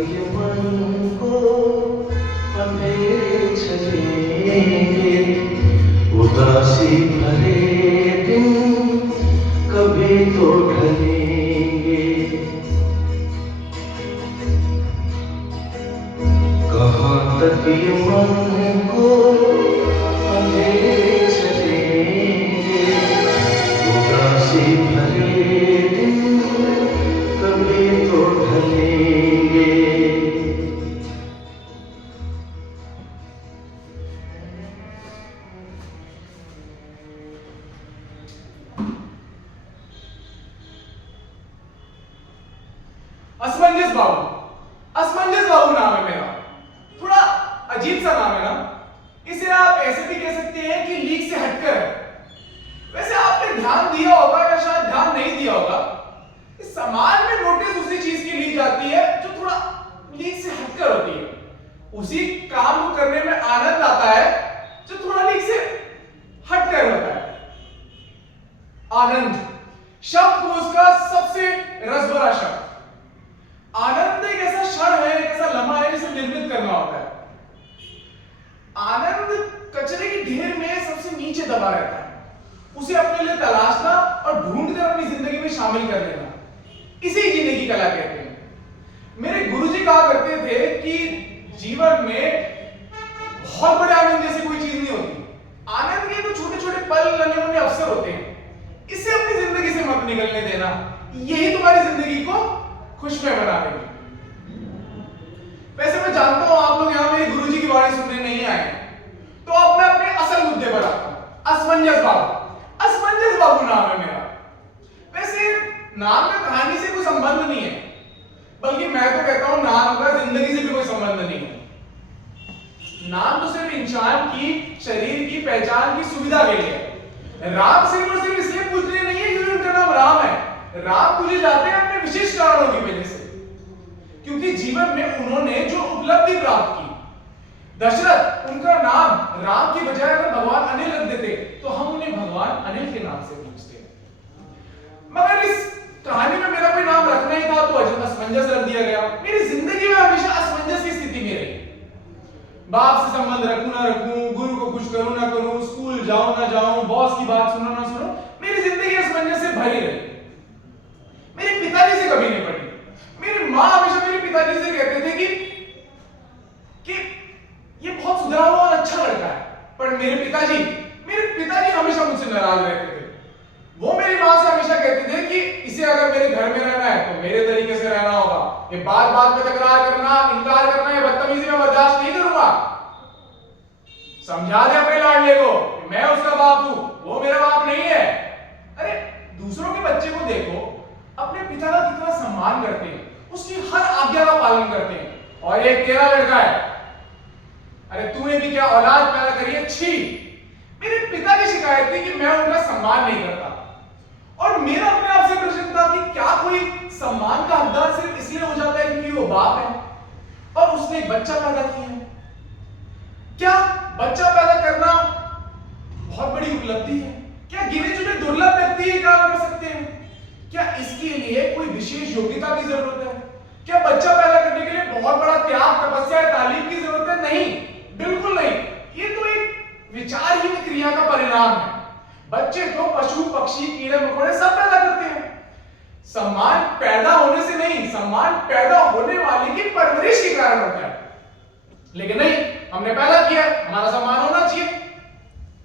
ये मन को अंधेरे चलेंगे, उदासी भरे दिन कभी तो ढलेंगे। कहाँ तक ये मन को अंधेरे चलेंगे, उदासी भरे दिन कभी तो ढलेंगे। असमंजस बाबू, असमंजस बाबू नाम है मेरा। थोड़ा अजीब सा नाम है ना। इसे आप ऐसे भी कह सकते हैं कि लीक से हटकर है। वैसे आपने ध्यान दिया होगा या शायद ध्यान नहीं दिया होगा, इस समाज में नोटिस उसी चीज की ली जाती है जो थोड़ा लीक से हटकर होती है। उसी काम को करने में आनंद आता है जो थोड़ा लीक से हटकर होता है। आनंद शब्द को उसका सबसे रसभरा शब्द। आनंद एक ऐसा क्षण है, एक ऐसा लम्हा है जिसे निर्मित करना होता है। आनंद कचरे की ढेर में सबसे नीचे दबा रहता है। उसे अपने लिए तलाशना और ढूंढकर अपनी जिंदगी में शामिल कर लेना, इसी जीने की कला कहते हैं। मेरे गुरुजी कहा करते थे कि जीवन में बहुत बड़े आनंद जैसी कोई चीज नहीं होती। आनंद के तो छोटे छोटे पल, नन्हे मुन्ने अवसर होते हैं। इसे अपनी जिंदगी से मत निकलने देना, यही तुम्हारी जिंदगी को खुशमय बना देगी। वैसे मैं जानता हूं आप लोग यहां मेरे गुरुजी की वाणी सुनने नहीं आए, तो अब मैं अपने असल मुद्दे पर आता हूं। असमंजस बाबू, असमंजस बाबू नाम है मेरा। वैसे नाम में कहानी से कोई संबंध नहीं है, बल्कि मैं तो कहता हूं नाम का जिंदगी से भी कोई संबंध नहीं है। नाम तो सिर्फ इंसान की शरीर की पहचान की सुविधा के लिए है। राम सिर्फ और सिर्फ इसलिए पूजनीय नहीं है क्योंकि उनका नाम राम है। राम पूजे जाते हैं अपने विशेष कारणों की वजह से, क्योंकि जीवन में उन्होंने जो उपलब्धि प्राप्त की। दशरथ उनका नाम राम की बजाय अगर भगवान अनिल रख देते तो हम उन्हें भगवान अनिल के नाम से पूछते। मगर इस कहानी में मेरा कोई नाम रखना ही था तो असमंजस रख दिया गया। मेरी जिंदगी में हमेशा असमंजस की स्थिति में रही। बाप से संबंध रखूं ना रखूं, गुरु को खुश करूं ना करूं, स्कूल जाऊं ना जाऊं, बॉस की बात सुनो ना सुनो, मेरी जिंदगी असमंजस से भरी रही। मेरे पिताजी से कभी नहीं पड़ी। मेरी मां हमेशा मेरे पिताजी से कहते थे कि ये बहुत सुधरा हुआ और अच्छा लड़का है, पर मेरे पिताजी हमेशा मुझसे नाराज रहते थे। वो मेरी मां से हमेशा कहते थे कि इसे अगर मेरे घर में रहना है तो मेरे तरीके से रहना होगा। ये बात बात पे तकरार करना, इनकार करना, ये बदतमीजी में बर्दाश्त नहीं करूंगा। समझा दे अपने लाडले को कि मैं उसका बाप हूं, वो मेरा बाप नहीं है। अरे दूसरों के बच्चे को देखो, अपने पिता का कितना सम्मान करते हैं, उसकी हर आज्ञा का पालन करते हैं। और एक तेरा लड़का है, अरे तूने भी क्या औलाद पैदा करी है, छी। मेरे पिता की शिकायत थी कि मैं उनका सम्मान नहीं करता, और मेरा अपने आप से प्रश्न था कि क्या कोई सम्मान का हकदार सिर्फ इसलिए हो जाता है क्योंकि वो बाप है और उसने एक बच्चा पैदा किया है? क्या बच्चा पैदा करना बहुत बड़ी उपलब्धि है? क्या गिने चुने दुर्लभ व्यक्ति ये काम कर सकते हैं? क्या इसके लिए कोई विशेष योग्यता की जरूरत है? क्या बच्चा पैदा करने के लिए बहुत बड़ा त्याग, तपस्या, तालीम की जरूरत है? नहीं, बिल्कुल नहीं। ये तो एक विचारहीन क्रिया का परिणाम है। बच्चे तो पशु, पक्षी, कीड़े मकोड़े सब पैदा करते हैं। सम्मान पैदा होने से नहीं, सम्मान पैदा होने वाले की परवरिश के कारण होता है। लेकिन नहीं, हमने पैदा किया, हमारा सम्मान होना चाहिए।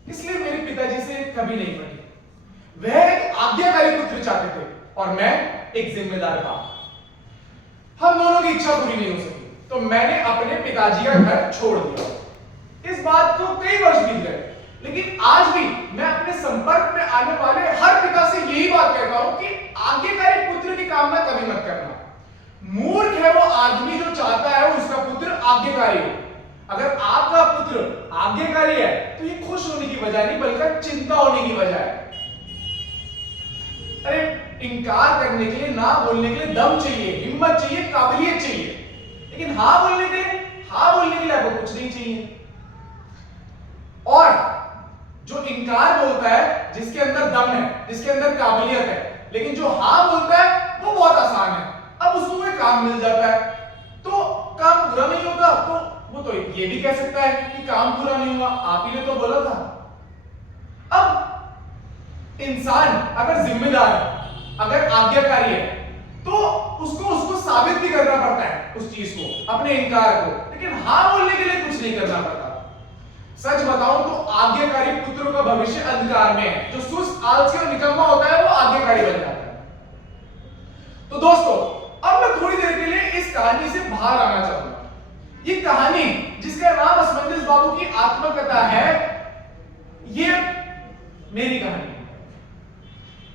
इसलिए मेरे पिताजी से कभी नहीं पड़ी। वह एक आज्ञाकारी पुत्र चाहते थे और मैं एक जिम्मेदार बाप। हम दोनों की इच्छा पूरी नहीं हो सकी, तो मैंने अपने पिताजी का घर छोड़ दिया। इस बात को कई वर्ष बीत गए, लेकिन आज भी मैं अपने संपर्क में आने वाले हर पिता से यही बात कहता हूं कि आज्ञाकारी पुत्र की कामना कभी मत करना। मूर्ख है वो आदमी जो चाहता है उसका पुत्र आज्ञाकारी हो। अगर आपका पुत्र आज्ञाकारी है तो ये खुश होने की बजाय नहीं, बल्कि चिंता होने की बजाय। अरे इनकार करने के लिए, ना बोलने के लिए दम चाहिए, हिम्मत चाहिए, काबिलियत चाहिए, लेकिन हां बोलने के लिए आपको कुछ नहीं चाहिए। और जो इनकार बोलता है, जिसके अंदर दम है, जिसके अंदर काबिलियत है, लेकिन जो हां बोलता है वो बहुत आसान है, अब उसको कोई काम मिल जाता है। तो काम पूरा नहीं होता तो वो तो ये भी कह सकता है कि काम पूरा नहीं हुआ, आप ही ने तो बोला था। अब इंसान अगर जिम्मेदार है, अगर आज्ञाकारी है, तो उसको साबित भी करना पड़ता है उस चीज को, अपने इनकार को, लेकिन हाँ बोलने के लिए कुछ नहीं करना पड़ता। सच बताऊं तो आज्ञाकारी पुत्रों का भविष्य अंधकार में है। जो सुस्त, आलसी और निकम्मा होता है वो आज्ञाकारी बन जाता है। तो दोस्तों, अब मैं थोड़ी देर के लिए इस कहानी से बाहर आना चाहूंगा। ये कहानी जिसका नाम असमंजस बाबू की आत्मकथा है, ये मेरी कहानी है,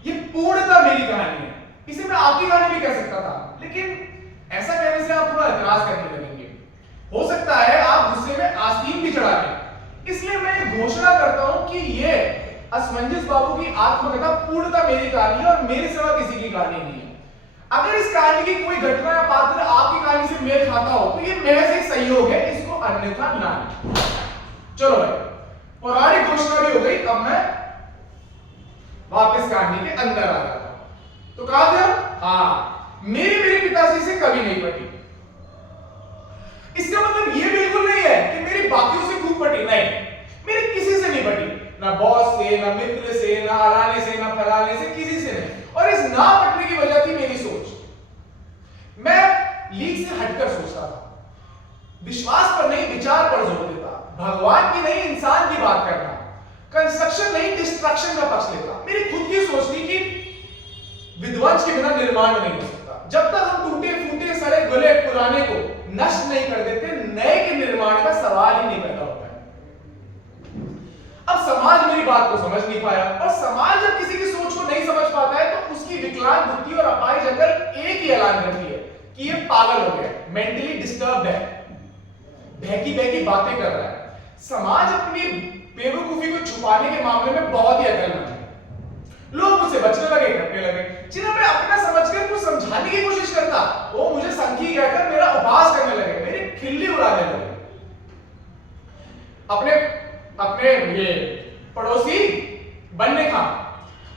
ये पूर्णतः मेरी कहानी है। इसे मैं आपकी कहानी भी कह सकता था, लेकिन ऐसा कहने से आप थोड़ा एतराज करने लगेंगे। हो सकता है आप गुस्से में आस्तीन भी चढ़ा लें। इसलिए मैं ये घोषणा करता हूं कि ये असमंजस बाबू की आत्मकथा पूर्णतः मेरी कहानी है और मेरे सिवा किसी की कहानी नहीं है। अगर इस कहानी की कोई घटना या पात्र आपकी कहानी से मेल खाता हो तो ये महज एक सहयोग है, इसको अन्यथा ना लें। चलो भाई, पौराणिक घोषणा भी हो गई। अब मैं वापस कहानी के अंदर आ रहा था। तो कहा था, हाँ, मेरे पिताजी से कभी नहीं पटी। इसका मतलब ये बिल्कुल नहीं है कि मेरी बाकियों से खूब पटी, नहीं, मेरी किसी से नहीं पटी, ना बॉस से, ना मित्र से, ना अलाने से, ना फलाने से, किसी से नहीं। और इस ना पटने की वजह थी मेरी सोच। मैं लीक से हटकर सोचता था, विश्वास पर नहीं विचार पर जोर देता, भगवान की नहीं इंसान की बात करना, कंस्ट्रक्शन नहीं डिस्ट्रक्शन का पक्ष लेता। मेरी खुद की सोच थी कि विध्वंस के बिना निर्माण नहीं हो सकता। जब तक हम टूटे फूटे सड़े गले पुराने को नष्ट नहीं कर देते, नए के निर्माण का सवाल ही नहीं पैदा होता है। अब समाज मेरी बात को समझ नहीं पाया, और समाज जब किसी की सोच को नहीं समझ पाता है तो उसकी विकलांग बुद्धि और अपाहिज अकल एक ही ऐलान करती है कि ये पागल हो गया, मेंटली डिस्टर्ब्ड है, बहकी बहकी बातें कर रहा है। समाज अपनी बेवकूफी को छुपाने के मामले में बहुत ही अकलमंद है। लोग मुझसे बचने लगे, घटने लगे। जिन्हें मैं अपना समझकर कुछ समझाने की कोशिश करता, वो मुझे संखी कहकर मेरा उपहास करने लगे, मेरी खिल्ली उड़ाने लगे। अपने ये पड़ोसी बनने का,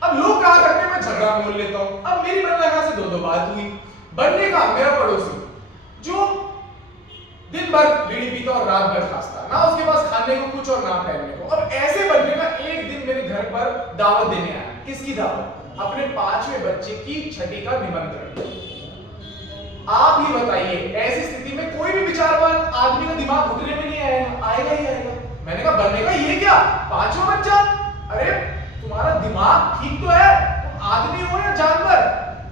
अब लोग कहा करते मैं झगड़ा बोल लेता हूं। अब मेरी बनने का से दो बात हुई। बनने का मेरा पड़ोसी जो दिन भर बीड़ी पीता और रात भर खास्ता, ना उसके पास खाने को कुछ और ना पहनने को। अब ऐसे बनने का एक दिन मेरे घर पर दावत देने आया। किसकी दावत? अपने 5वें बच्चे की छठी का निमंत्रण। आप ही बताइए, ऐसी स्थिति में कोई भी विचारवान आदमी का दिमाग घुटने में नहीं आएगा, आएगा ही आएगा। मैंने कहा बनने का ये क्या, 5वां बच्चा? अरे तुम्हारा दिमाग ठीक तो है, तुम आदमी हो या जानवर?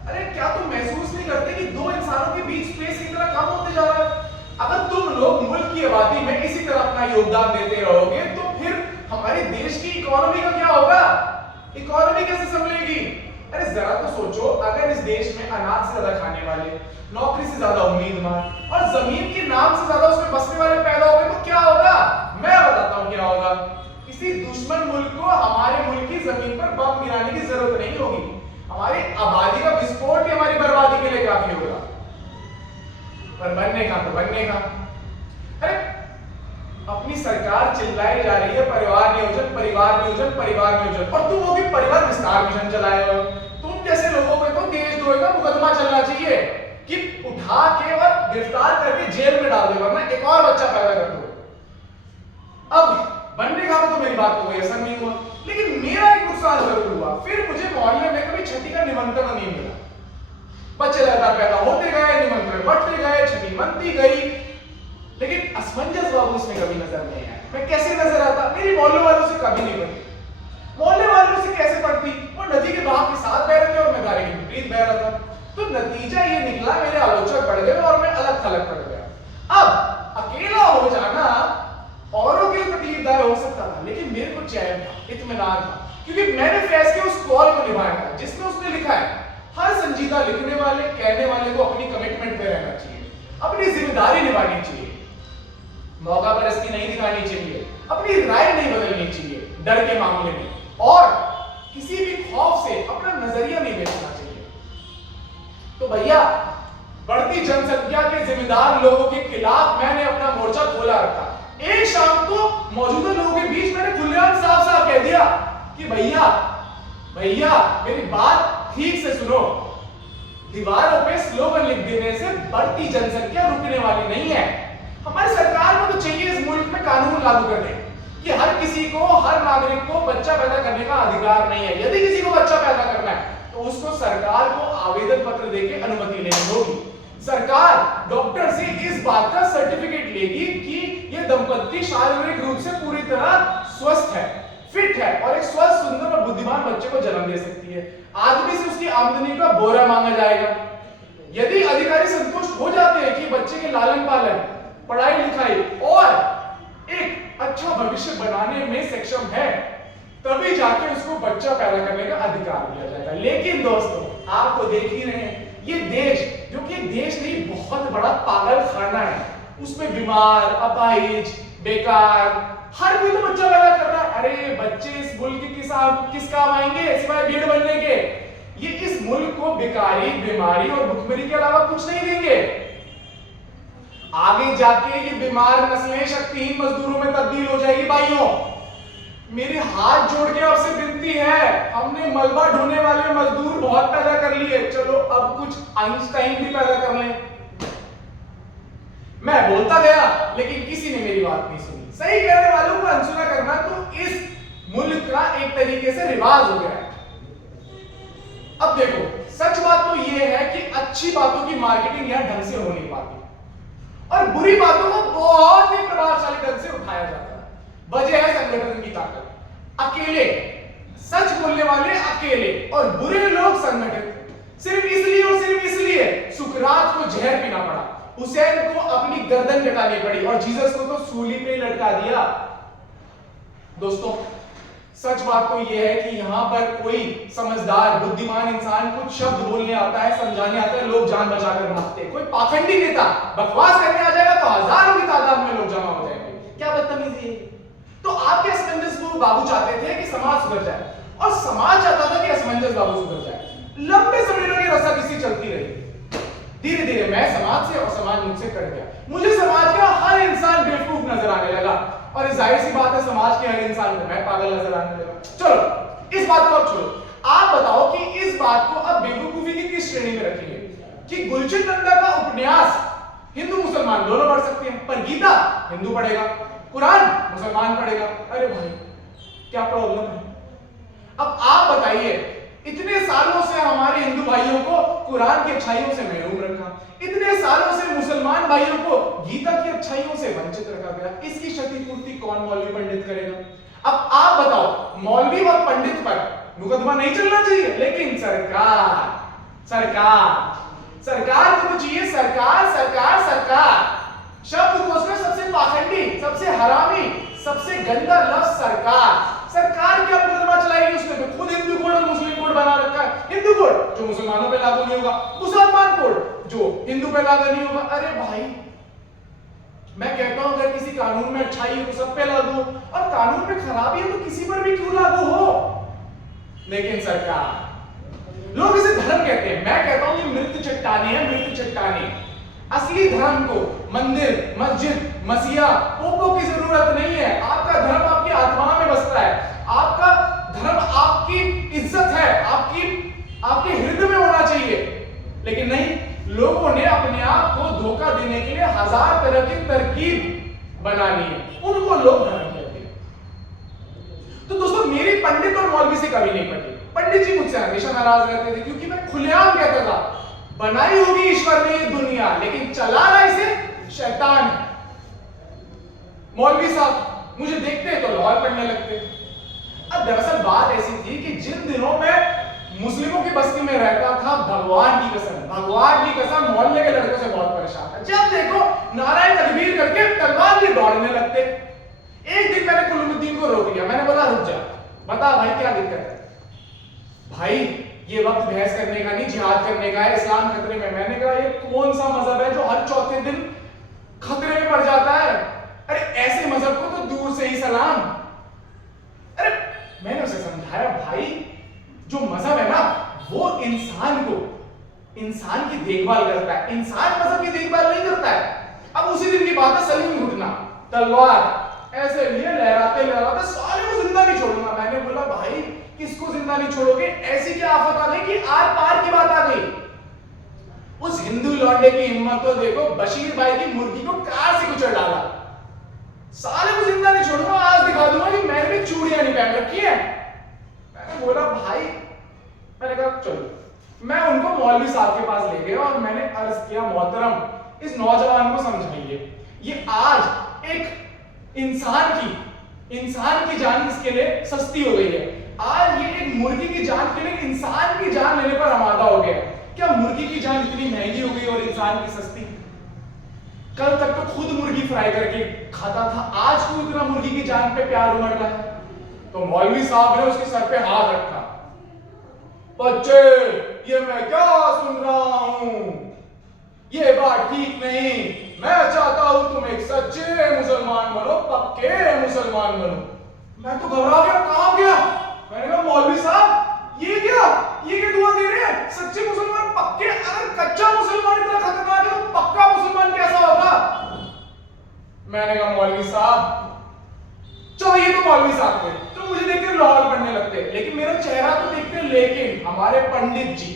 अरे क्या तुम महसूस नहीं करते कि दो इंसानों के बीच स्पेस कितना कम होते जा रहा है? अगर तुम लोग मुल्क की आबादी में इसी तरह अपना योगदान देते रहोगे तो फिर हमारे देश की इकोनॉमी का क्या होगा? इकोनॉमी कैसे संभलेगी? अरे जरा तो सोचो, अगर इस देश में अनाज से ज्यादा खाने वाले, नौकरी से ज्यादा उम्मीदवार और जमीन के नाम से ज्यादा उसमें बसने वाले पैदा हो गए तो क्या होगा? मैं बताता हूं क्या होगा। किसी दुश्मन मुल्क को हमारे मुल्क की जमीन पर बम गिराने की जरूरत नहीं होगी। हमारी आबादी का विस्फोट ही हमारी बर्बादी के लिए काफी होगा। पर बनने का तो बनने का। अरे अपनी सरकार चिल्लाई जा रही है परिवार नियोजन, परिवार नियोजन, परिवार नियोजन, और तुम वो भी परिवार विस्तार मिशन चलाए हो। तुम जैसे लोगों पे तो देशद्रोही का मुकदमा चलना चाहिए कि उठा के और गिरफ्तार करके जेल में डाल दे, वरना एक और बच्चा पैदा कर दो। अब बनने का तो मेरी बात को कोई असर नहीं हुआ, लेकिन मेरा एक नुकसान जरूर हुआ। फिर मुझे मोहल्ले में कभी छठी का निमंत्रण नहीं मिला। बच्चे लगातार पैदा होते गए, निमंत्रण बढ़ते गए, छठी बनती गई, लेकिन असमंजस बाबू इसमें कभी नजर नहीं आया। मैं कैसे नजर आता? मेरी मोहल्ले वालों से कभी नहीं बनती। मोहल्ले वालों से कैसे पड़ती? वो नदी के बहाव के साथ बह रहे थे और मैं धारे के विपरीत बह रहा था। तो नतीजा ये निकला, मेरे आलोचक बढ़ गए और मैं अलग थलग पड़ गया। अब अकेला हो जाना औरों के लिए तकलीफदायक हो सकता था, लेकिन मेरे को चैन था, इत्मीनान था, क्योंकि मैंने फैज के उस कॉल को निभाया था जिसमें उसने लिखा है, हर संजीदा लिखने वाले, कहने वाले को अपनी कमिटमेंट पे रहना चाहिए, अपनी जिम्मेदारी निभानी चाहिए, मौका परस्ती नहीं दिखानी चाहिए, अपनी राय नहीं बदलनी चाहिए डर के मामले में, और किसी भी खौफ से अपना नजरिया नहीं बेचना चाहिए। तो भैया, बढ़ती जनसंख्या के जिम्मेदार लोगों के खिलाफ मैंने अपना मोर्चा खोला रखा। एक शाम को मौजूदा लोगों के बीच मैंने खुलेआम साफ साफ कह दिया कि भैया मेरी बात ठीक से सुनो। दीवारों पे स्लोगन लिख देने से बढ़ती जनसंख्या रुकने वाली नहीं है। हमारी सरकार को तो चाहिए इस मुल्क में कानून लागू कर दे कि हर किसी को, हर नागरिक को बच्चा पैदा करने का अधिकार नहीं है। यदि किसी को बच्चा पैदा करना है तो उसको सरकार को आवेदन पत्र देके अनुमति लेनी होगी। सरकार डॉक्टर से इस बात का सर्टिफिकेट लेगी कि यह दंपत्ति शारीरिक रूप से पूरी तरह स्वस्थ है, फिट है और एक स्वस्थ, सुंदर और बुद्धिमान बच्चे को जन्म दे सकती है। आदमी से उसकी आमदनी का ब्यौरा मांगा जाएगा। यदि अधिकारी संतुष्ट हो जाते हैं कि बच्चे के लालन पालन, पढ़ाई लिखाई और एक अच्छा भविष्य बनाने में सक्षम है, तभी जाके उसको बच्चा पैदा करने का अधिकार दिया जाएगा। लेकिन दोस्तों, आप तो देख ही रहे हैं, ये देश, जो कि देश नहीं बहुत बड़ा पागल खाना है, उसमें बीमार, अपाहिज, बेकार हर कोई तो बच्चा पैदा कर रहा है। अरे बच्चे इस मुल्क के किस काम आएंगे सिवाय भीड़ बनने के? ये इस मुल्क को बेकारी, बीमारी और भुखमरी के अलावा कुछ नहीं देंगे। आगे जाके ये बीमार नस्लें शक्तिहीन मजदूरों में तब्दील हो जाएगी। भाइयों, मेरे हाथ जोड़ के आपसे विनती है, हमने मलबा ढोने वाले मजदूर बहुत पैदा कर लिए, चलो अब कुछ आइंस्टाइन भी पैदा कर लें। मैं बोलता गया लेकिन किसी ने मेरी बात नहीं सुनी। सही कहने वालों को अनसुना करना तो इस मुल्क का एक तरीके से रिवाज हो गया है। अब देखो, सच बात तो यह है कि अच्छी बातों की मार्केटिंग यहां ढंग से हो नहीं पाती और बुरी बातों को बहुत ही प्रभावशाली ढंग से उठाया जाता है। वजह है संगठन की ताकत। अकेले सच बोलने वाले अकेले और बुरे लोग संगठित। सिर्फ इसलिए सुकरात को जहर पीना पड़ा, हुसैन को अपनी गर्दन कटानी पड़ी और जीसस को तो सूली पे लटका दिया। दोस्तों, सच बात तो यह है कि यहां पर कोई समझदार, बुद्धिमान इंसान कुछ शब्द बोलने आता है, समझाने आता है, लोग जान बचाकर भागते हैं। कोई पाखंडी नेता बकवास करने आ जाएगा तो हजारों की तादाद में लोग जमा हो जाएंगे। क्या बदतमीजी है। तो आपके असमंजस को बाबू चाहते थे कि समाज सुधर जाए और समाज चाहता था कि असमंजस बाबू सुधर जाए। लंबे समय तक ये रस्साकसी चलती रही। धीरे धीरे मैं समाज से और समाज मुझसे कट गया। मुझे समाज का हर इंसान बेवकूफ नजर आने लगा और जाहिर सी बात है, समाज के हर इंसान को मैं पागल नजर आने लगा। चलो इस बात को अब छोड़ो, आप बताओ कि इस बात को अब बेवकूफी की किस श्रेणी में रखेंगे कि गुलशन नंदा का उपन्यास हिंदू मुसलमान दोनों पढ़ सकते हैं, पर गीता हिंदू पढ़ेगा, कुरान मुसलमान पढ़ेगा। अरे भाई, क्या प्रॉब्लम है? अब आप बताइए, इतने सालों से हमारे हिंदू भाइयों को कुरान की अच्छाइयों से महरूम रखा, इतने सालों से मुसलमान भाइयों को गीता की अच्छाइयों से वंचित रखा गया। इसकी क्षतिपूर्ति कौन मौलवी पंडित करेगा? अब आप बताओ, मौलवी और पंडित पर मुकदमा नहीं चलना चाहिए, लेकिन सरकार को तो चाहिए सरकार शब्द को उसका सबसे पाखंडी, सबसे हरामी, सबसे गंदा लफ्ज सरकार क्या मुकदमा चलाएगी? उसने तो खुद हिंदू कोड और मुस्लिम कोड बना रखा है। हिंदू कोड जो मुसलमानों पे लागू नहीं होगा, मुसलमान कोड जो हिंदू पे लागू नहीं होगा। अरे भाई, मैं कहता हूं अगर किसी कानून में अच्छाई है तो सब पे लागू हो और कानून में खराबी है तो किसी पर भी क्यों लागू हो। लेकिन सरकार, लोग इसे धर्म कहते हैं, मैं कहता हूं ये मृत चट्टानी है, मृत चट्टानी। असली धर्म को मंदिर, मस्जिद, मसीहा, पोपो की जरूरत नहीं है। आपका धर्म आपकी आत्मा में बसता है, आपका धर्म आपकी इज्जत है, आपके हृदय में होना चाहिए। लेकिन नहीं, लोगों ने अपने आप को धोखा देने के लिए हजार तरह की तरकीब बनानी है, उनको लोग धर्म कहते हैं। तो दोस्तों, मेरी पंडित और मौलवी से कभी नहीं पटी। पंडित जी मुझसे हमेशा नाराज रहते थे क्योंकि मैं खुलेआम कहता था, बनाई होगी ईश्वर ने ये दुनिया, लेकिन चला रहा इसे शैतान है। मौलवी साहब मुझे देखते तो लाहौर पढ़ने लगते। अब दरअसल बात ऐसी थी कि जिन दिनों में मुस्लिमों की बस्ती में रहता था, भगवान की कसम मोहल्ले के लड़कों से बहुत परेशान था। जब देखो नारायण तकबीर करके तलवार लिए दौड़ने लगते। एक दिन मैंने कुलुमुद्दीन को रोक लिया, मैंने बोला रुक जा, बता भाई क्या दिक्कत है? भाई ये वक्त बहस करने का नहीं, जिहाद करने का है, इस्लाम खतरे में। मैंने कहा ये कौन सा मजहब है जो हर चौथे दिन खतरे में पड़ जाता है? अरे ऐसे मजहब को तो दूर से ही सलाम। अरे मैंने उसे समझाया, भाई जो मजहब है ना वो इंसान की देखभाल करता है, इंसान मजहब की देखभाल नहीं करता है। अब उसी दिन की बात है, सलीम घुटना, तलवार ऐसे लिए लहराते लहराते सारे को जिंदा नहीं छोड़ूंगा। मैंने बोला भाई किसको जिंदा नहीं छोड़ोगे? ऐसी क्या आफत आ गई कि आर पार की बात आ गई। हिंदू लौंडे की हिम्मत तो देखो, बशीर भाई की मुर्गी को कार से कुचल डाला। साले को जिंदा नहीं छोड़ूंगा, आज दिखा दूंगा कि मैंने भी चूड़ियां नहीं पहन रखी है। मैंने बोला भाई, मैंने कहा चलो। मैं उनको मौलवी साहब के पास ले गया और मैंने अर्ज किया, मोहतरम इस नौजवान को समझाइए, ये आज एक इंसान की जान इसके लिए सस्ती हो गई है। आज ये एक मुर्गी की जान के लिए इंसान की जान लेने पर आमादा हो गया। क्या मुर्गी की जान इतनी महंगी हो गई और इंसान की सस्ती? कल तक तो खुद मुर्गी फ्राई करके खाता था, आज क्यों इतना मुर्गी की जान पे प्यार उमड़ रहा है? तो मौलवी साहब ने उसके सर पे हाथ रखा। बच्चे, ये मैं क्या सुन रहा हूं? ये बात ठीक नहीं। मैं चाहता हूं तुम एक सच्चे मुसलमान बनो, पक्के मुसलमान बनो। मैं तो घबरा गया, कहां गया? मैंने कहा मौलवी साहब ये क्या दुआ दे रहे हैं? सच्चे मुसलमान पक्के? अगर कच्चा मुसलमान इतना खतरनाक है तो पक्का मुसलमान कैसा होगा? मैंने कहा मौलवी साहब, चलो ये तो मौलवी साहब थे तो मुझे देखकर लाहौर पढ़ने लगते, लेकिन मेरा चेहरा तो देखते। लेकिन हमारे पंडित जी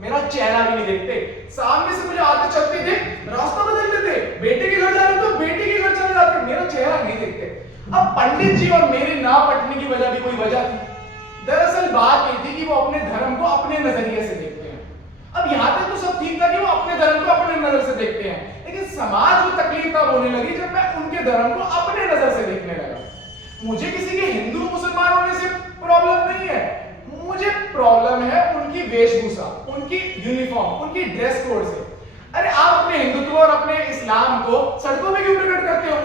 मेरा चेहरा भी नहीं देखते, सामने से मुझे आते चलते थे, रास्ता बदल देते, बेटे के घर जा रहे तो बेटे के घर चले जाते, मेरा चेहरा नहीं देखते। अब पंडित जी और मेरी ना पटने की वजह भी कोई वजह थी। दरअसल बात ये थी कि वो अपने धर्म को अपने नजरिए से देखते हैं। अब यहां तक तो सब ठीक था कि वो अपने धर्म को अपने नजर से देखते हैं, लेकिन समाज में तकलीफ तब होने लगी जब मैं उनके धर्म को अपने नजर से देखने लगा। मुझे किसी के हिंदू मुसलमान होने से प्रॉब्लम नहीं है, मुझे प्रॉब्लम है उनकी वेशभूषा, उनकी यूनिफॉर्म, उनकी ड्रेस कोड से। अरे आप अपने हिंदुत्व और अपने इस्लाम को सड़कों में क्यों प्रकट करते हो?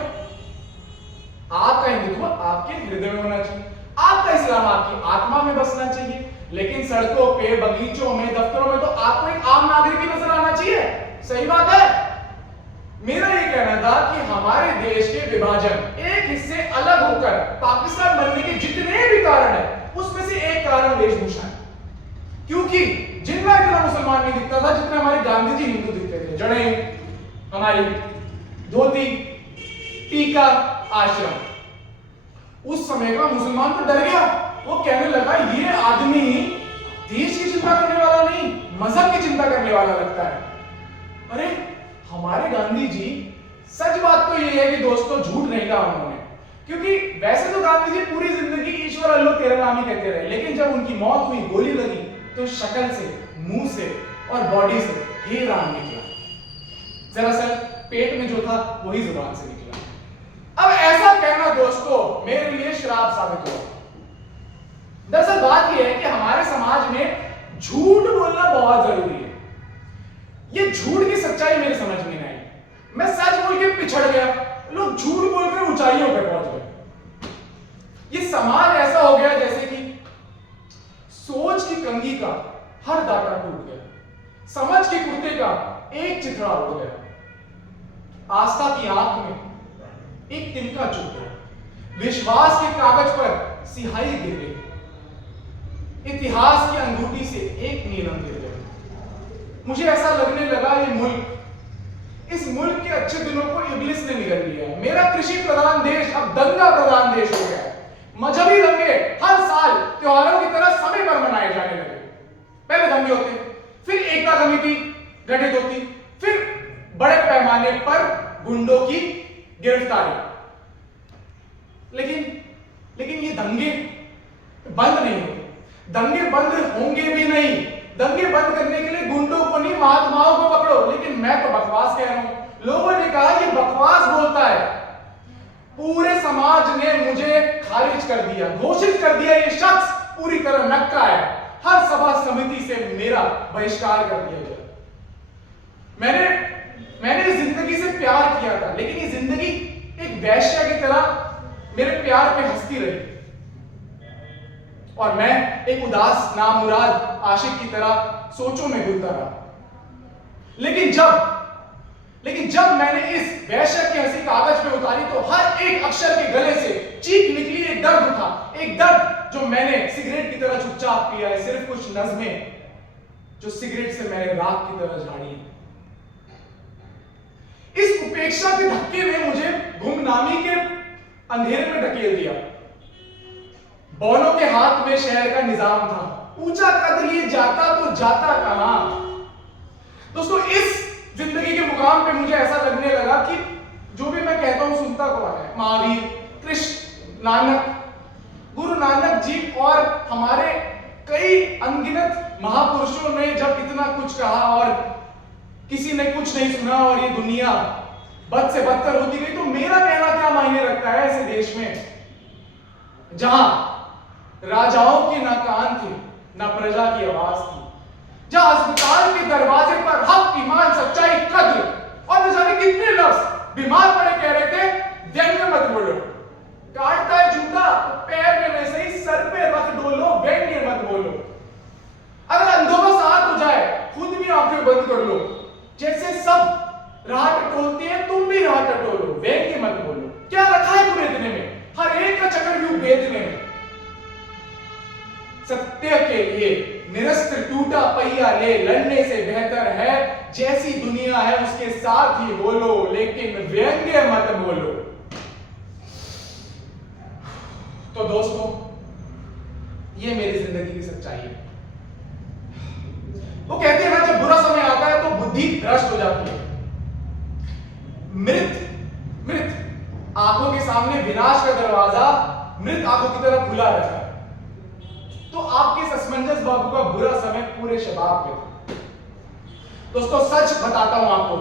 आपका हिंदुत्व आपके हृदय में होना चाहिए, आपका इस्लाम आपकी आत्मा में बसना चाहिए, लेकिन सड़कों पे, बगीचों में, दफ्तरों में तो आपको एक आम नागरिक की नजर आना चाहिए। सही बात है। मेरा ये कहना था कि हमारे देश के विभाजन, एक हिस्से अलग होकर पाकिस्तान बनने के जितने भी कारण है, उसमें से एक कारण वेशभूषा है। क्योंकि जिनका इतना मुसलमान नहीं दिखता था जितने हमारे गांधी जी हिंदू दिखते थे। जनेऊ, हमारी धोती, टीका, आश्रम। उस समय का मुसलमान तो डर गया, वो कहने लगा ये आदमी देश की चिंता करने वाला नहीं, मजहब की चिंता करने वाला लगता है। अरे हमारे गांधी जी, सच बात तो ये है कि दोस्तों झूठ नहीं कहा उन्होंने, क्योंकि वैसे तो गांधी जी पूरी जिंदगी ईश्वर अल्लाह तेरा नाम ही कहते रहे, लेकिन जब उनकी मौत हुई, गोली लगी, तो शक्ल से, मुंह से और बॉडी से हे राम निकला। दरअसल पेट में जो था वही जुबान से निकला। अब ऐसा कहना दोस्तों मेरे लिए श्राप साबित हुआ। दरअसल बात यह है कि हमारे समाज में झूठ बोलना बहुत जरूरी है। ये झूठ की सच्चाई मेरी समझ में नहीं आई। मैं सच बोल के पिछड़ गया, लोग झूठ बोलकर ऊंचाइयों पे पहुंच गए। ये समाज ऐसा हो गया जैसे कि सोच की कंघी का हर दाता टूट गया, समझ के कुत्ते का एक चिथड़ा उड़ गया, आस्था की आंख में एक तिनका चुभ गया, विश्वास के कागज पर सिहाई गिर गई, इतिहास की अंगूठी से एक नीलम गिर गया। मुझे ऐसा लगने लगा ये मुल्क, इस मुल्क के अच्छे दिनों को इब्लिस ने निगल लिया है। मेरा कृषि प्रधान देश अब दंगा प्रधान देश हो गया है। मजहबी दंगे हर साल त्योहारों की तरह समय पर मनाए जाने लगे। पहले दंगे होते, फिर एकता कमेटी गठित होती, फिर बड़े पैमाने पर गुंडों की गिरफ्तारी। लेकिन ये दंगे बंद नहीं होते, दंगे बंद होंगे भी नहीं। दंगे बंद करने के लिए गुंडों को नहीं, महात्माओं को पकड़ो। लेकिन मैं तो बकवास कह रहा हूं। लोगों ने कहा ये बकवास बोलता है। पूरे समाज ने मुझे खारिज कर दिया, घोषित कर दिया ये शख्स पूरी तरह नक्का है। हर सभा समिति से मेरा बहिष्कार कर दिया गया। मैंने जिंदगी से प्यार किया था, लेकिन ये जिंदगी एक वैश्या की तरह मेरे प्यार पे हंसती रही और मैं एक उदास नामुराद आशिक की तरह सोचों में घुलता रहा। लेकिन जब मैंने इस वैश्य की हंसी कागज पे उतारी तो हर एक अक्षर के गले से चीख निकली, एक दर्द था, एक दर्द जो मैंने सिगरेट की तरह चुपचाप पिया है। सिर्फ कुछ नज़में जो सिगरेट से मैंने राख की तरह झाड़ी है। इस उपेक्षा के धक्के ने मुझे गुमनामी के अंधेरे में ढकेल दिया। बौलों के हाथ में शहर का निजाम था, ऊंचा कद लिए जाता तो जाता कहां। दोस्तों इस जिंदगी के मुकाम पे मुझे ऐसा लगने लगा कि जो भी मैं कहता हूं सुनता कौन है? महावीर, कृष्ण, नानक, गुरु नानक जी और हमारे कई अनगिनत महापुरुषों ने जब इतना कुछ कहा और किसी ने कुछ नहीं सुना और ये दुनिया बद से बदतर होती गई, तो मेरा कहना क्या मायने रखता है ऐसे देश में जहां राजाओं के ना कान थे ना प्रजा की आवाज थी, जहां अस्पताल के दरवाजे पर हक, ईमान, सच्चाई, कद्र और न जाने कितने लफ्ज बीमार पड़े कह रहे थे, व्यंग्य मत बोलो, काटता है जूता तो पैर में नहीं सही सर पे रख डोलो, व्यंग्य मत बोलो। अगर अंधों का साथ हो जाए खुद भी आंखें बंद कर लो, जैसे सब राह टटोलते हैं तुम भी राह टटोलो, व्यंग्य मत बोलो। क्या रखा है तुम्हें इतने में? हर एक का चक्रव्यूह बेचने में। सत्य के लिए निरस्त्र टूटा पहिया ले, लड़ने से बेहतर है जैसी दुनिया है उसके साथ ही बोलो, लेकिन व्यंग्य मत बोलो। तो दोस्तों ये मेरी जिंदगी की सच्चाई है। वो कहते हैं ना जब बुरा समय आता है तो बुद्धि भ्रष्ट हो जाती है। मृत मृत आंखों के सामने विनाश का दरवाजा मृत आंखों की तरह खुला रहता है। तो आपके असमंजस बाबू का बुरा समय पूरे शबाब में था। दोस्तों सच बताता हूं आपको,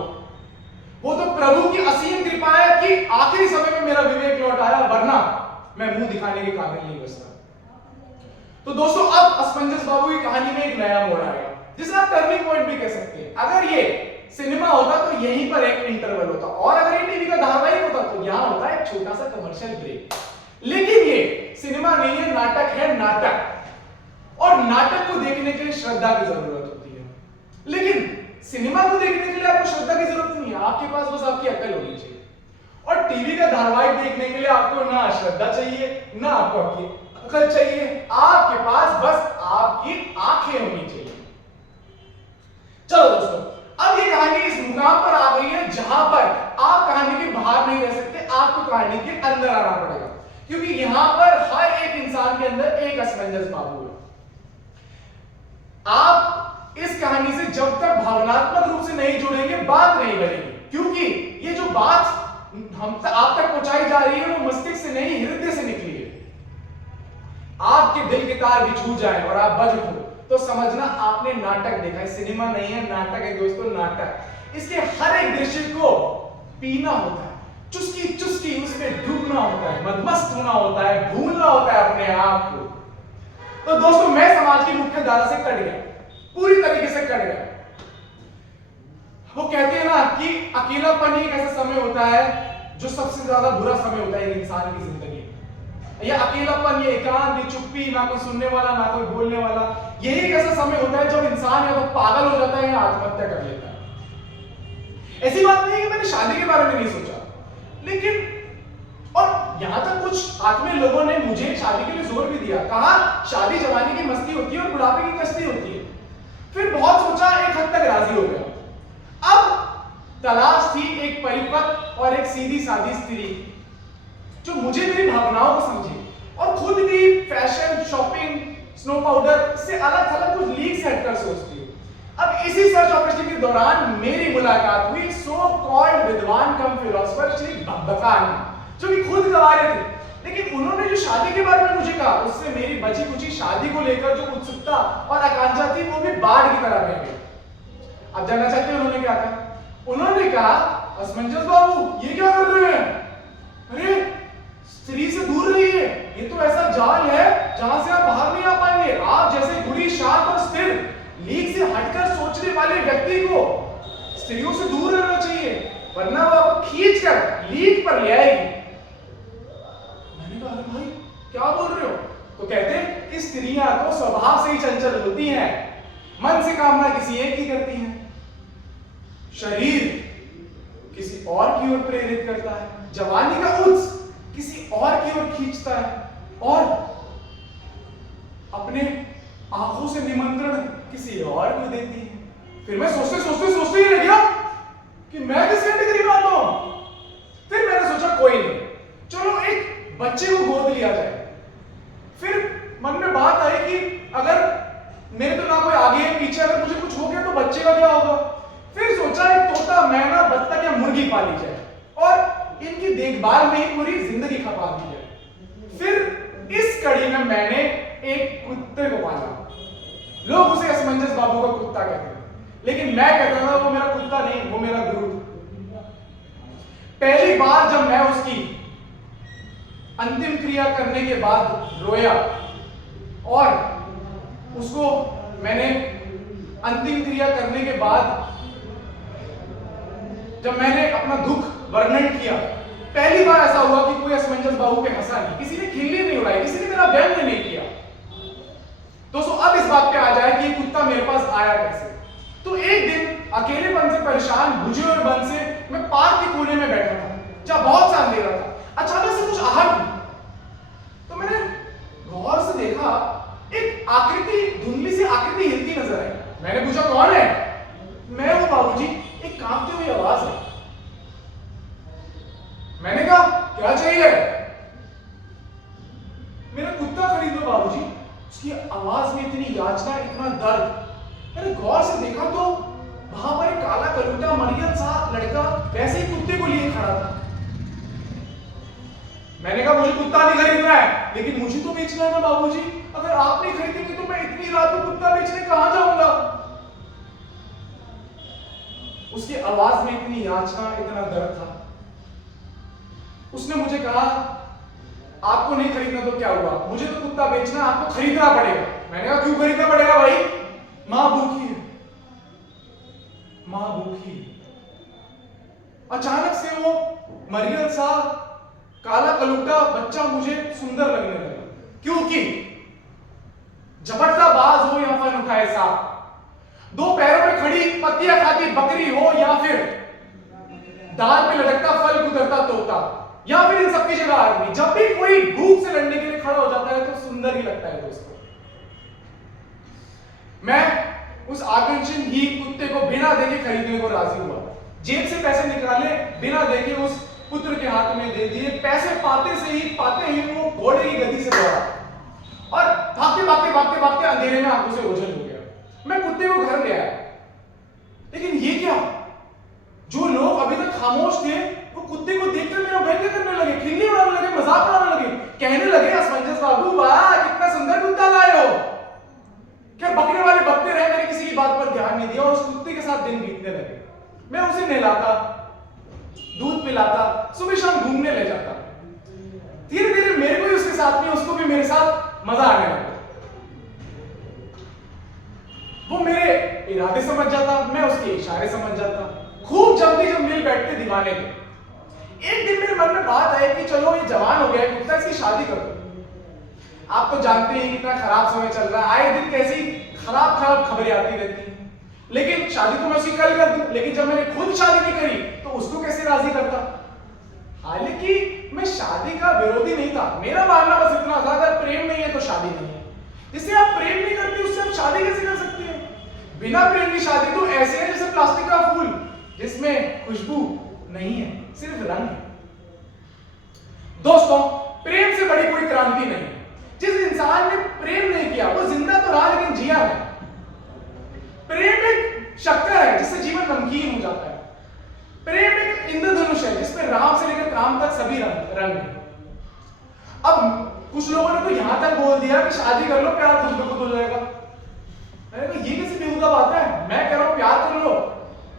वो तो प्रभु की असीम कृपा है कि आखिरी समय में मेरा विवेक लौट आया, वरना मैं मुंह दिखाने के काबिल नहीं बचता। तो दोस्तों अब असमंजस बाबू की कहानी में एक नया मोड़ आएगा, जिसे आप टर्निंग पॉइंट भी कह सकते हैं। अगर ये सिनेमा होता तो यहीं पर एक इंटरवल होता, और अगर ये टीवी का धारावाहिक होता तो यहां होता एक छोटा सा कमर्शियल ब्रेक। लेकिन ये सिनेमा नहीं है, नाटक है, नाटक। और नाटक को देखने के लिए श्रद्धा की जरूरत होती है, लेकिन सिनेमा को देखने के लिए आपको श्रद्धा की जरूरत नहीं है, आपके पास बस आपकी अकल होनी चाहिए। और टीवी का धारावाहिक देखने के लिए आपको ना श्रद्धा चाहिए ना आपको आपकी अकल चाहिए, आपके पास बस आपकी आंखें होनी चाहिए। चलो दोस्तों अब ये कहानी इस मुकाम पर आ गई है जहां पर आप कहानी के बाहर नहीं रह सकते, आपको कहानी के अंदर आना पड़ेगा, क्योंकि यहां पर हर एक इंसान के अंदर एक असमंजस बाबू है। आप इस कहानी से जब तक भावनात्मक रूप से नहीं जुड़ेंगे बात नहीं बनेगी, क्योंकि ये जो बात आप तक पहुंचाई जा रही है वो मस्तिष्क से नहीं हृदय से निकली है। आपके दिल के तार भी छू जाए और आप बज उठो तो समझना आपने नाटक देखा है। सिनेमा नहीं है, नाटक है दोस्तों, नाटक। इसके हर एक दृश्य को पीना होता है, चुस्की चुस्की उसमें डूबना होता है, मदमस्त होना होता है, भूलना होता है अपने आप को। तो दोस्तों मैं समाज की मुख्य धारा से कट गया, पूरी तरीके से कट गया। वो कहते हैं ना कि अकेलापन एक ऐसा समय होता है जो सबसे ज्यादा बुरा समय होता है एक इंसान की जिंदगी। ये अकेलापन, ये एकांत, ये चुप्पी, ना कोई सुनने वाला ना कोई बोलने वाला, यही एक ऐसा समय होता है जब इंसान या तो पागल हो जाता है या आत्महत्या कर लेता है। ऐसी बात नहीं है कि मैंने शादी के बारे में नहीं सोचा, लेकिन और यहां तक कुछ आत्मीय लोगों ने मुझे शादी के लिए जोर भी दिया, कहा शादी जवानी की मस्ती होती है और बुढ़ापे की कश्ती होती है। फिर बहुत सोचा, एक हद तक राजी हो गया। अब तलाश थी एक परिपक्व और एक सीधी सादी स्त्री जो मुझे मेरी भावनाओं को समझे और खुद भी फैशन, शॉपिंग, स्नो पाउडर से अलग थलग कुछ लीक्स हटकर सोचती हो। अब इसी सर्च ऑपरेशन के दौरान मेरी मुलाकात हुई सो कॉल्ड विद्वान कम फिलोसोफर श्री बकानी, जो कि खुद गवारे थे, लेकिन उन्होंने जो शादी के बारे में मुझे कहा उससे मेरी बची कुची शादी को लेकर जो उत्सुकता और आकांक्षा थी वो भी बाढ़ की तरह बह गई। अब जानना चाहते हैं उन्होंने क्या कहा? उन्होंने कहा असमंजस बाबू ये क्या कर रहे हैं? अरे स्त्री से दूर रहिए, ये तो ऐसा जाल है जहां से आप बाहर नहीं आ पाएंगे। आप जैसे गुरी, शांत और स्थिर, लीक से हटकर सोचने वाले व्यक्ति को स्त्रियों से दूर रहना चाहिए, वरना वो आपको खींचकर लीक पर ले आएगी। मैंने कहा अरे भाई क्या बोल रहे हो? तो कहते हैं कि स्त्रियां तो स्वभाव से ही चंचल होती हैं, मन से कामना किसी एक की करती हैं, शरीर किसी और की ओर प्रेरित करता है, जवानी का उत्स किसी और की ओर खींचता है और अपने आंखों से निमंत्रण किसी और को देती है। फिर मैं सोचते ही रह गया कि मैं किस कैटेगरी में आता हूं। फिर मैंने सोचा कोई नहीं, चलो एक बच्चे को गोद लिया जाए। फिर मन में बात आई कि अगर मेरे तो ना कोई आगे है पीछे, अगर मुझे कुछ हो गया तो बच्चे का क्या होगा? जल्दी पाली जाए और इनकी देखभाल में ही पूरी जिंदगी खपा दी जाए। फिर इस कड़ी में मैंने एक कुत्ते को पाला। लोग उसे असमंजस बाबू का कुत्ता कहते हैं, लेकिन मैं कहता था वो मेरा कुत्ता नहीं, वो मेरा गुरु था। पहली बार जब मैं उसकी अंतिम क्रिया करने के बाद रोया और उसको मैंने अंतिम क्रिया करने के बाद जब मैंने अपना दुख वर्णन किया, पहली बार ऐसा हुआ कि कोई असमंजस बाबू पे हंसा नहीं, किसी ने खिल्ली नहीं उड़ाई, किसी ने मेरा व्यंग नहीं किया। दोस्तों अब इस बात पे आ जाए कि ये कुत्ता मेरे पास आया कैसे। तो एक दिन अकेलेपन से परेशान बुझे हुए मन से मैं पार्क के कोने में बैठा था जहां बहुत सा अंधेरा था। अचानक से कुछ आहट हुई तो मैंने गौर से देखा, एक आकृति, धुंधली सी आकृति हिलती नजर आई। मैंने पूछा कौन है? मैं हूं बाबूजी, एक कांपती हुई आवाज है। मैंने कहा क्या चाहिए? मेरा कुत्ता खरीद लो बाबूजी। उसकी आवाज में इतनी याचना, इतना दर्द। मैंने गौर से देखा तो वहां पर एक काला कलूटा मरियम सा लड़का वैसे ही कुत्ते को लिए खड़ा था। मैंने कहा मुझे कुत्ता नहीं खरीदना है, लेकिन मुझे तो बेचना है ना बाबूजी। अगर आप नहीं खरीदेंगे तो मैं इतनी रात को कुत्ता बेचने कहां जाऊंगा? उसकी आवाज में इतनी याचना, इतना दर्द था। उसने मुझे कहा आपको नहीं खरीदना तो क्या हुआ, मुझे तो कुत्ता बेचना, आपको खरीदना पड़ेगा। मैंने कहा क्यों खरीदना पड़ेगा भाई? मां भूखी है, मां भूखी है। अचानक से वो मरियल सा काला कलूटा बच्चा मुझे सुंदर लगने लगा, क्योंकि झपटता बाज हो या फन उठाए सांप, दो पैरों पे खड़ी पत्तियां खाती बकरी हो या फिर दाल पे लटकता फल कुतरता तोता, या फिर इन सबकी जगह आदमी। जब भी कोई भूख से लड़ने के लिए खड़ा हो जाता है तो सुंदर ही लगता है दोस्तों। मैं उस आकर्षणहीन कुत्ते को बिना देखे खरीदने को राजी हुआ। जेब से पैसे निकाले, बिना देखे उस पुत्र के हाथ में दे दिए। पैसे पाते ही वो घोड़े की गति से दौड़ा और भागते भागते भागते भागते अंधेरे में आंखों से ओझल हो गया। मैं कुत्ते को घर ले आया, लेकिन ये क्या, जो लोग अभी तक खामोश थे वो कुत्ते को देखकर मेरा व्यंग्य करने लगे, खिल्ली उड़ाने लगे, मजाक उड़ाने लगे, कहने लगे असमंजस बाबू वाह कितना सुंदर कुत्ता लाए हो। क्या बकरे वाले बकते रहे, मैंने किसी की बात पर ध्यान नहीं दिया और उस कुत्ते के साथ दिन बीतने लगे। मैं उसे नहलाता, दूध पिलाता, सुबह शाम घूमने ले जाता। धीरे धीरे मेरे को भी उसके साथ नहीं, उसको भी मेरे साथ मजा आने लगा। वो मेरे इरादे समझ जाता, मैं उसके इशारे समझ जाता। खूब जल्दी जब मिल बैठते दीवाने थे। एक दिन मेरे मन में बात आई कि चलो ये जवान हो गया है कुत्ता, इसकी शादी कर दो। आप तो जानते हैं कितना खराब समय चल रहा है, आए दिन कैसी खराब खराब खबरें आती रहती हैं। लेकिन शादी तो मैं उसकी कल कर दूं, लेकिन जब मैंने खुद शादी नहीं करी तो उसको कैसे राजी करता। हालांकि मैं शादी का विरोधी नहीं था, मेरा मानना बस इतना था अगर प्रेम नहीं है तो शादी नहीं है। जिससे आप प्रेम नहीं करते उससे आप शादी कैसे कर सकते हैं? बिना प्रेम की शादी तो ऐसे है जैसे प्लास्टिक का फूल जिसमें खुशबू नहीं है, सिर्फ रंग है। दोस्तों प्रेम से बड़ी कोई क्रांति नहीं। जिस इंसान ने प्रेम नहीं किया वो जिंदा तो रहा लेकिन जिया नहीं। प्रेम एक शक्कर है जिससे जीवन नमकीन हो जाता है। प्रेम एक इंद्रधनुष है जिसमें राम से लेकर काम तक सभी रंग है। अब कुछ लोगों ने तो यहां तक बोल दिया कि शादी कर लो प्यार खुद ब खुद हो जाएगा। मैंने कहा ये कैसी बेहुदा बात है? मैं कह रहा हूं प्यार कर लो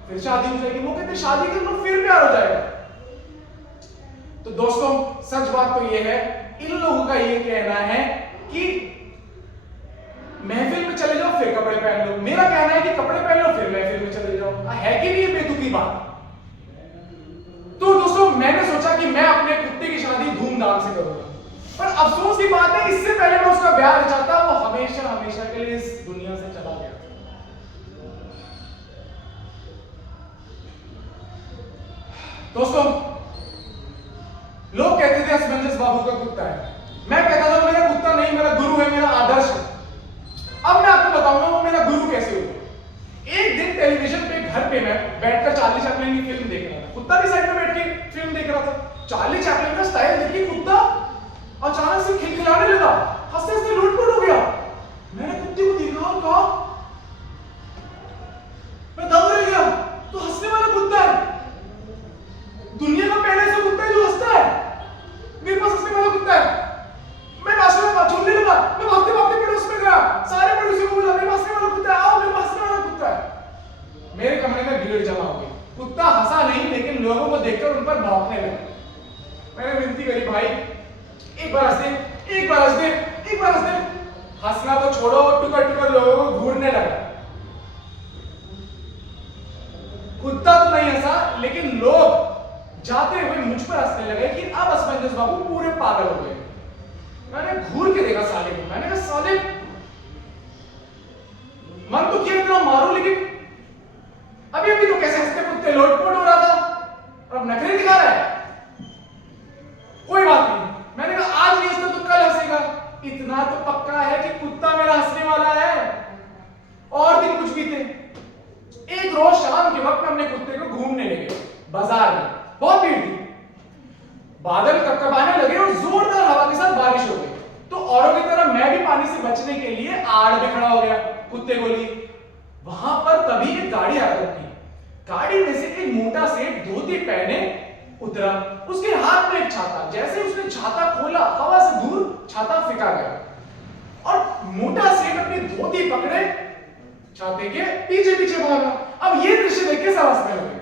फिर शादी हो जाएगी, वो कहते शादी कर लो फिर प्यार हो जाएगा। तो दोस्तों सच बात तो ये है, इन लोगों का ये कहना है कि महफिल में चले जाओ फिर कपड़े पहन लो। मेरा कहना है कि कपड़े पहन लो फिर महफिल में चले जाओ। है कि नहीं ये बेतुकी बात? तो दोस्तों मैंने सोचा कि मैं अपने कुत्ते की शादी धूमधाम से करूंगा, पर अफसोस की बात है इससे पहले मैं उसका ब्याह रचाता वो हमेशा हमेशा के लिए इस दुनिया से चला गया। दोस्तों लोग कहते थे असमंजस बाबू का कुत्ता है, मैं कहता था मेरा कुत्ता नहीं, मेरा गुरु है, मेरा आदर्श है। अब मैं आपको बताऊंगा वो मेरा गुरु कैसे हुआ। एक दिन टेलीविजन पे घर पे मैं बैठकर चार्ली चैपलिन की फिल्म देख रहा था। कुत्ता भी साइड में बैठ के फिल्म देख रहा था। चार्ली चैपलिन का स्टाइल देख के कुत्ता अचानक से खिलखिलाने लगा, हंसते हंसते लूटपुट हो गया। मैंने कुत्ते को देखा और कहा, मैं दंग रह गया, तो हंसने वाला कुत्ता है। देखकर उन पर भौंकने लगा। मैंने विनती करी, भाई एक बार हंस दे, एक बार हंस दे, एक बार हंस दे। हंसना तो छोड़ो, टुकर टुकर लोगों को घूरने लगा। कुत्ता तो नहीं हंसा, लेकिन लोग जाते हुए मुझ पर हंसने लगे कि अब असमंजस बाबू पूरे पागल हो गए। मैंने घूर के देखा साले को, मैंने कहा साले, मन तो किया इतना मारो, लेकिन अभी अभी तो कैसे हंसते कुत्ते लोटपोट हो रहा था और अब नखरे दिखा रहा है। कोई बात नहीं, मैंने कहा आज नहीं हंसता तो कल हंसेगा। इतना तो पक्का है कि कुत्ता मेरा हंसने वाला है। और दिन कुछ बीते। एक रोज शाम के वक्त अपने कुत्ते को घूमने ले गए बाजार में। बहुत भीड़ थी, बादल कपकपाने लगे और जोरदार हवा के साथ बारिश हो गई। तो औरों की तरह मैं भी पानी से बचने के लिए आड़ में खड़ा हो गया कुत्ते को लिए। वहां पर तभी एक गाड़ी आकर रुकी। गाड़ी में से एक मोटा सेठ धोती पहने उतरा। उसके हाथ में एक छाता। जैसे उसने छाता खोला, हवा से दूर छाता फेंका गया और मोटा सेठ अपनी धोती पकड़े छाते के पीछे पीछे भागा। अब ये दृश्य देख के सब हंसने लगे,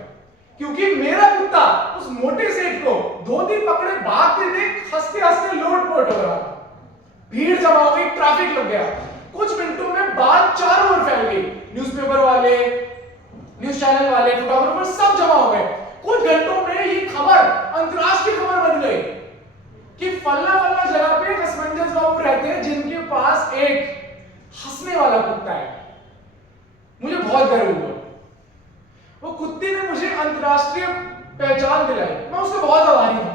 क्योंकि मेरा कुत्ता उस मोटे सेठ को धोती पकड़े भागते देख हंसते हंसते लोटपोट हो रहा। भीड़ जमा हो गई, ट्रैफिक लग गया। कुछ मिनटों में बात चारों ओर फैल गई। न्यूज़पेपर वाले, न्यूज़ चैनल वाले, फोटोग्राफर सब जमा हो गए। कुछ घंटों में ये खबर अंतरराष्ट्रीय खबर बन गई कि फलना फलना जगह पे असमंजस बाबू रहते हैं जिनके पास एक हंसने वाला कुत्ता है। मुझे बहुत गर्व हुआ। वो कुत्ते ने मुझे अंतरराष्ट्रीय पहचान दिलाई। मैं उससे बहुत आभारी हूं।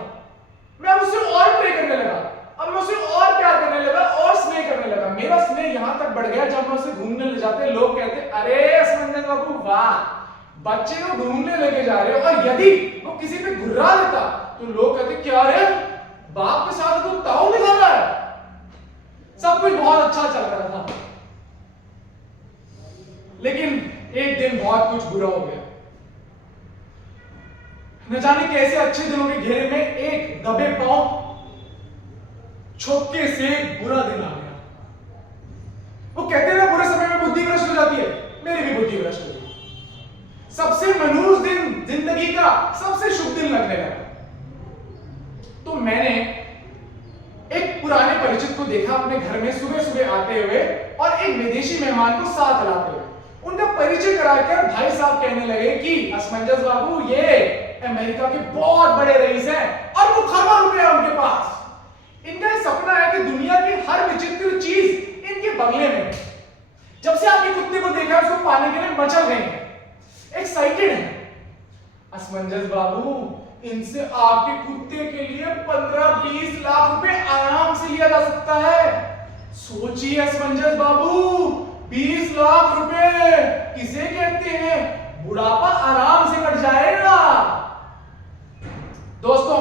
मैं उससे और प्रे करने लगा, अब मैं उसे और प्यार करने लगा और स्नेह करने लगा। मेरा स्नेह यहां तक बढ़ गया, जब मैं उसे घूमने ले जाते लोग कहते, अरे असमंजस बाबू वाह, बच्चे को घूमने लेके जा रहे हो। और यदि वो किसी पे घुर्रा देता तो लोग कहते, क्या रे बाप के साथ तो ताऊ दिखा रहा है। सब कुछ बहुत अच्छा चल रहा था, लेकिन एक दिन बहुत कुछ बुरा हो गया। न जाने कैसे अच्छे दिनों के घेरे में एक दबे पांव छोके से बुरा दिन आ गया। वो कहते हैं ना बुरे समय में बुद्धि भ्रष्ट हो जाती है, मेरी भी बुद्धि भ्रष्ट हो गई। सबसे मनहूस दिन जिंदगी का सबसे शुभ दिन लगने लगा। तो मैंने एक पुराने परिचित को देखा अपने घर में सुबह सुबह आते हुए और एक विदेशी मेहमान को साथ लाते हुए। उनका परिचय कराकर भाई साहब कहने लगे कि असमंजस बाबू ये अमेरिका के बहुत बड़े रईस हैं और वो खरबों रुपए हैं उनके पास। इनका एक सपना है कि दुनिया की हर विचित्र चीज इनके बंगले में। जब से आपके कुत्ते को देखा उसको पाने के लिए मचल गए हैं, एक्साइटेड हैं। असमंजस बाबू इनसे आपके कुत्ते के लिए 15-20 लाख रुपए आराम से लिया जा सकता है। सोचिए असमंजस बाबू, 20 लाख रुपए किसे कहते हैं, बुढ़ापा आराम से कट जाएगा। दोस्तों,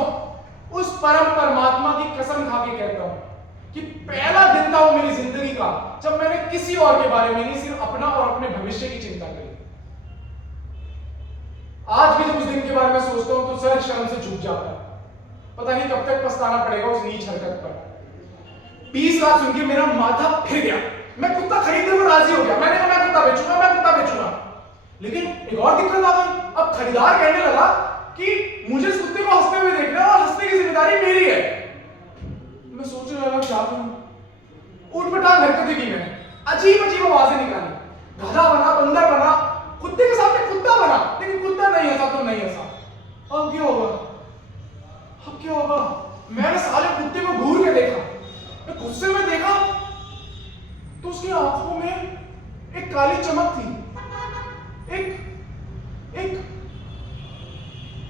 उस परम परमात्मा की कसम खा के कहता हूं कि पहला दिन था वो मेरी जिंदगी का जब मैंने किसी और के बारे में नहीं, सिर्फ अपना और अपने भविष्य की चिंता करी। आज भी जब उस दिन के बारे में सोचता हूं तो सर शर्म से झुक जाता है। पता नहीं कब तक पछताना पड़ेगा उस नीच हरकत पर। 20 लाख सुन के मेरा माथा फिर गया। मैं कुत्ता खरीदने को राजी हो गया। मैंने कहा मैं कुत्ता बेचूंगा, मैं कुत्ता बेचूंगा। लेकिन एक और दिक्कत आ गई। अब खरीदार कहने लगा कि मुझे इस कुत्ते को हंसते हुए देखना है और हंसने की जिम्मेदारी मेरी है। मैं सोचने लगा क्या करूं। उठपटांग हरकतें की मैंने, अजीब अजीब आवाजें निकाली। गधा बना, बंदर बना, कुत्ते के सामने कुत्ता बना, लेकिन कुत्ता नहीं हंसा तो नहीं हंसा। अब क्या होगा, अब क्या होगा। मैंने साले कुत्ते को घूर के देखा। मैं गुस्से में देखा तो उसकी आंखों में एक काली चमक थी। एक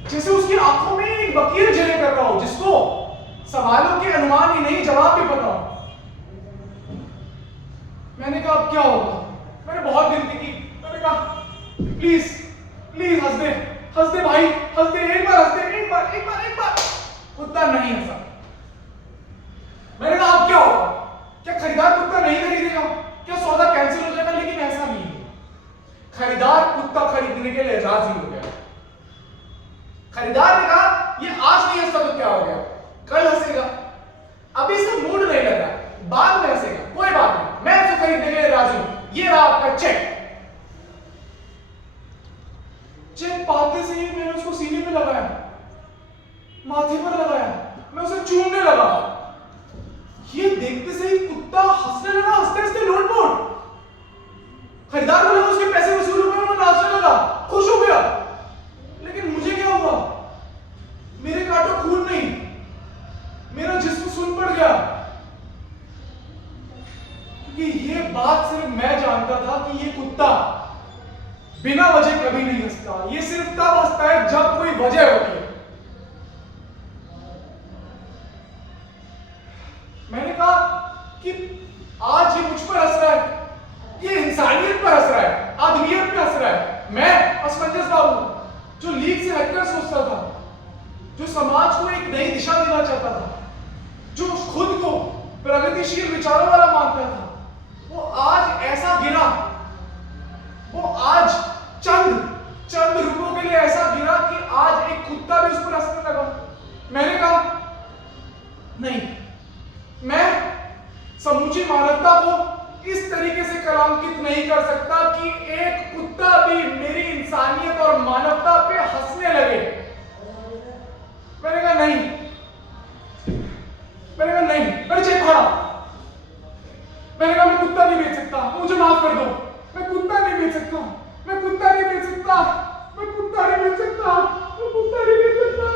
जैसे उसकी आंखों में एक वकील जले कर रहा हो जिसको सवालों के अनुमान ही नहीं जवाब भी पता हो। मैंने कहा अब क्या होगा। मैंने बहुत विनती की। मैंने कहा प्लीज प्लीज हंस दे भाई, हंस दे, एक बार हंस दे, एक बार। कुत्ता नहीं हंसा। मैंने कहा अब क्या होगा, क्या खरीदार कुत्ता नहीं खरीदेगा, क्या सौदा कैंसिल हो जाएगा। लेकिन ऐसा नहीं है। खरीदार कुत्ता खरीदने के लिए राजी हो गया। खरीदार ने कहा ये आज नहीं हंसता तो क्या हो गया, कल हंसेगा। अभी से मूड नहीं लगा, बाद में हंसेगा, कोई बात नहीं, मैं इसे खरीदने के लिए राजी हूं। ये रहा आपका चेक। चेक पाते से ही मैंने उसको सीने पे लगाया। बिना वजह कभी नहीं हंसता, ये सिर्फ तब हंसता है जब कोई वजह होती है। मैंने कहा कि आज ये मुझ पर हंस रहा है, ये इंसानियत पर हंस रहा है, आदमियत पे हंस रहा है। मैं असमंजस बाबू जो लीग से हटकर सोचता था, जो समाज को एक नई दिशा देना चाहता था, जो खुद को प्रगतिशील विचारों वाला मानता था, वो आज ऐसा गिरा, वो आज चंद रुपयों के लिए ऐसा गिरा कि आज एक कुत्ता भी उस पर हंसने लगा। मैंने कहा नहीं, मैं समूची मानवता को इस तरीके से कलंकित नहीं कर सकता कि एक कुत्ता भी मेरी इंसानियत और मानवता पे हंसने लगे। मैंने कहा नहीं, मैंने चेक करा, मैंने कहा मैं कुत्ता नहीं बेच सकता, मुझे माफ कर दो, मैं कुत्ता नहीं बेच सकता, मैं कुत्ता नहीं बेच सकता, मैं कुत्ता नहीं बेच सकता, मैं कुत्ता नहीं बेच सकता,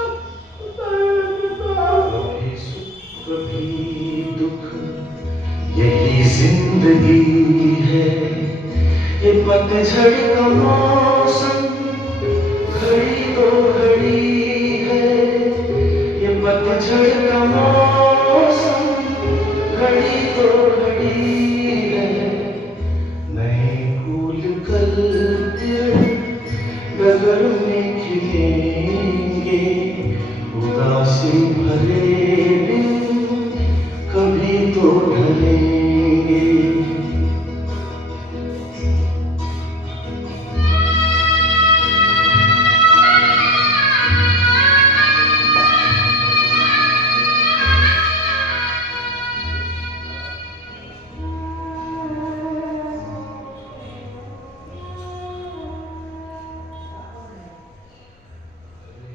कुत्ता नहीं बेच सकता। कभी सुख कभी दुख, यही जिंदगी है। ये पतझड़ का मौसम घड़ी दो घड़ी है। ये पतझड़ का मौसम घड़ी दो घड़ी है। नए फूल कल डगर में खिलेंगे। उदासी भरे दिन कभी तो ढलेंगे।